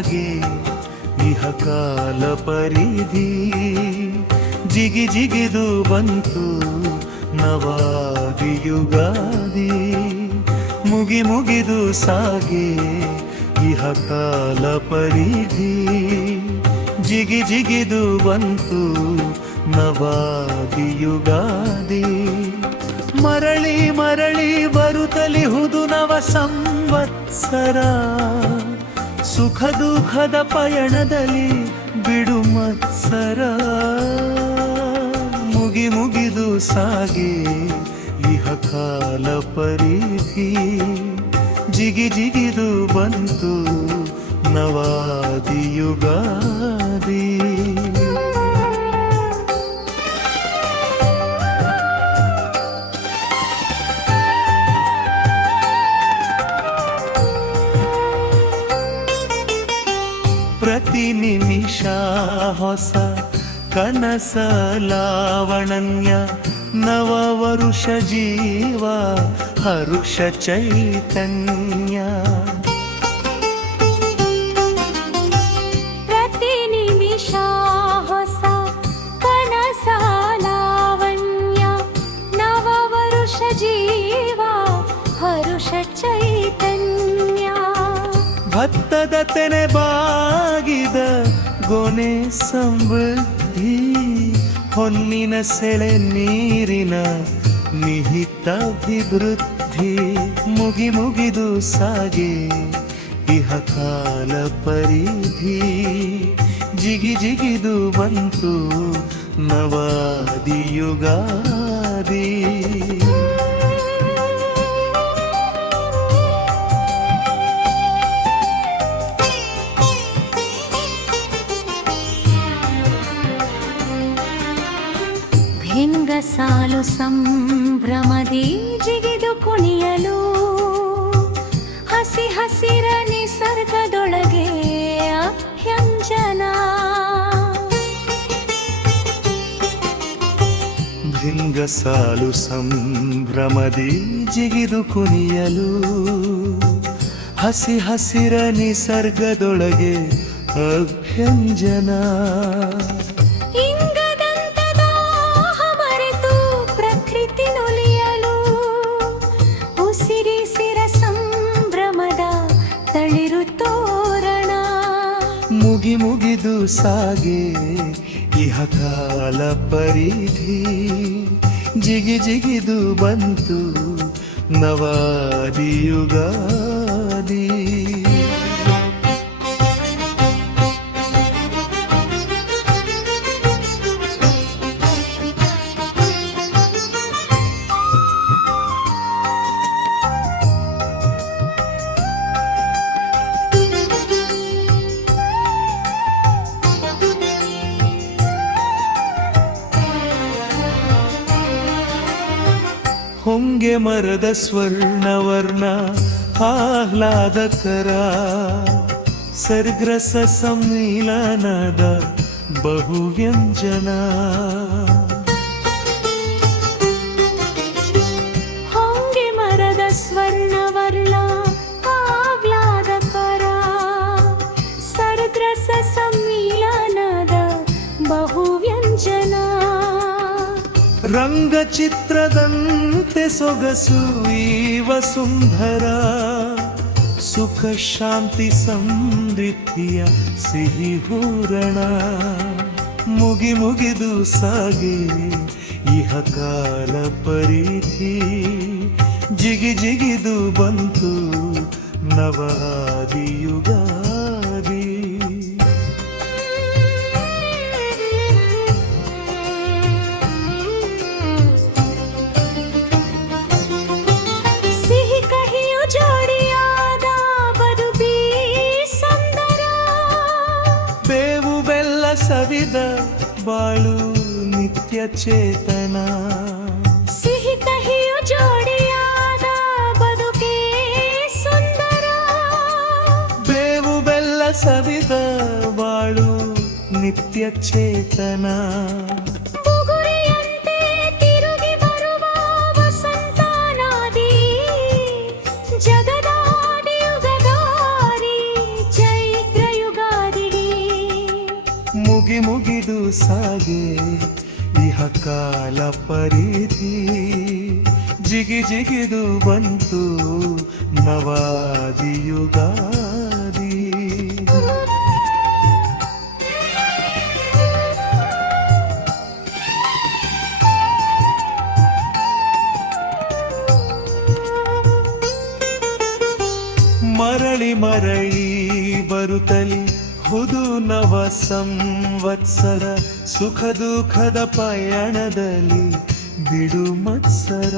ಸಾಗೆ ಇಹ ಕಾಲ ಪರಿಧಿ ಜಿಗಿ ಜಿಗಿದು ಬಂತು ನವಾದಿ ಯುಗಾದಿ ಮುಗಿ ಮುಗಿದು ಸಾಗೆ ಇಹ ಕಾಲ ಪರಿಧಿ ಜಿಗಿ ಜಿಗಿದು ಬಂತು ನವಾದಿ ಯುಗಾದಿ ಮರಳಿ ಮರಳಿ ಬರುತ್ತಲಿಹುದು ನವ ಸಂವತ್ಸರ ಸುಖ ದುಃಖದ ಪಯಣದಲ್ಲಿ ಬಿಡು ಮತ್ಸರ ಮುಗಿ ಮುಗಿದು ಸಾಗೆ ಇಹ ಕಾಲ ಪರಿಧಿ ಜಿಗಿ ಜಿಗಿದು ಬಂತು ನವಾದಿ ಯುಗಾದಿ ಪ್ರತಿ ನಿಮಿಷ ಹೊಸ ಕನಸ ಲಾವಣನ್ಯ ನವ ವರುಷ ಜೀವ ಹರುಷ ಚೈತನ್ಯ ಪ್ರತಿ ನಿಮಿಷ ಹೊಸ ಕನಸ ಲಾವಣ್ಯ ನವ ವರುಷ ಜೀವ ಹರುಷ ಚೈತನ್ಯ ಭತ್ತದ ತೆನೆ ಬಾಗಿದ ಗೊನೆ ಸಮೃದ್ಧಿ ಹೊನ್ನಿನ ಸೆಳೆ ನೀರಿನ ನಿಹಿತಾಭಿವೃದ್ಧಿ ಮುಗಿ ಮುಗಿದು ಸಾಗೆ ಇಹ ಕಾಲ ಪರಿಧಿ ಜಿಗಿ ಜಿಗಿದು ಬಂತು ನವಾದಿ ಯುಗಾದಿ ಸಾಲು ಸಂಭ್ರಮದಿ ಜಿಗಿದು ಕುಣಿಯಲು ಹಸಿ ಹಸಿರ ನಿಸರ್ಗದೊಳಗೆ ಅಭ್ಯಂಜನ ಭಿಂಗ ಸಾಲು ಸಂಭ್ರಮದಿ ಜಿಗಿದು ಕುಣಿಯಲು ಹಸಿ ಹಸಿರ ನಿಸರ್ಗದೊಳಗೆ ಅಭ್ಯಂಜನ ಮುಗಿ ಮುಗಿದು ಸಾಗೆ ಇಹ ಕಾಲ ಪರಿಧಿ ಜಿಗಿ ಜಿಗಿದು ಬಂತು ನವಾದಿ ಯುಗಾದಿ ಹೊಂಗೆ ಮರದ ಸ್ವರ್ಣವರ್ಣ ಆಹ್ಲಾದಕರ ಸರ್ಗ್ರಸ ಸಮ್ಮಿಲನದ ಬಹುವ್ಯಂಜನ ಹೊಂಗೆ ಮರದ ಸ್ವರ್ಣವರ್ಣ ಆಹ್ಲಾದಕರ ಸರ್ಗ್ರಸ ಸಮ್ಮಿಲನದ ಬಹುವ್ಯಂಜನ ರಂಗಚಿತ್ರದಂತೆ ಸೊಗಸು ಈ ವಸುಂಧರ ಸುಖ ಶಾಂತಿ ಸಮೃದ್ಧಿಯ ಸಿಹಿ ಹೂರಣ ಮುಗಿ ಮುಗಿದು ಸಾಗೆ ಇಹ ಕಾಲ ಪರಿಧಿ ಜಿಗಿ ಜಿಗಿದು ಬಂತು ನವಾದಿ ಯುಗಾದಿ ಸವಿದ ಬಾಳು ನಿತ್ಯ ಚೇತನ ಸಿಹಿ ಕಹಿಯು ಜೋಡಿಯಾದ ಬದುಕೇ ಸುಂದರ ಬೇವು ಬೆಲ್ಲ ಸವಿದ ಬಾಳು ನಿತ್ಯ ಚೇತನ ಬುಗುರಿಯಂತೆ ತಿರುಗಿ ಬರುವ ವಸಂತನಾದಿ ಜಗದಾದಿ ಯುಗದಾರಿ ಚೈತ್ರ ಯುಗ ಮುಗಿದು ಸಾಗೆ ಇಹ ಕಾಲ ಪರಿಧಿ ಜಿಗಿದು ಬಂತು ನವಾದಿಯುಗಾದಿ. ಮರಳಿ ಬರುತ್ತಲಿ ಹುದು ನವ ಸಂವತ್ಸರ, ಸುಖ ದುಃಖದ ಪಯಣದಲ್ಲಿ ಬಿಡು ಮತ್ಸರ.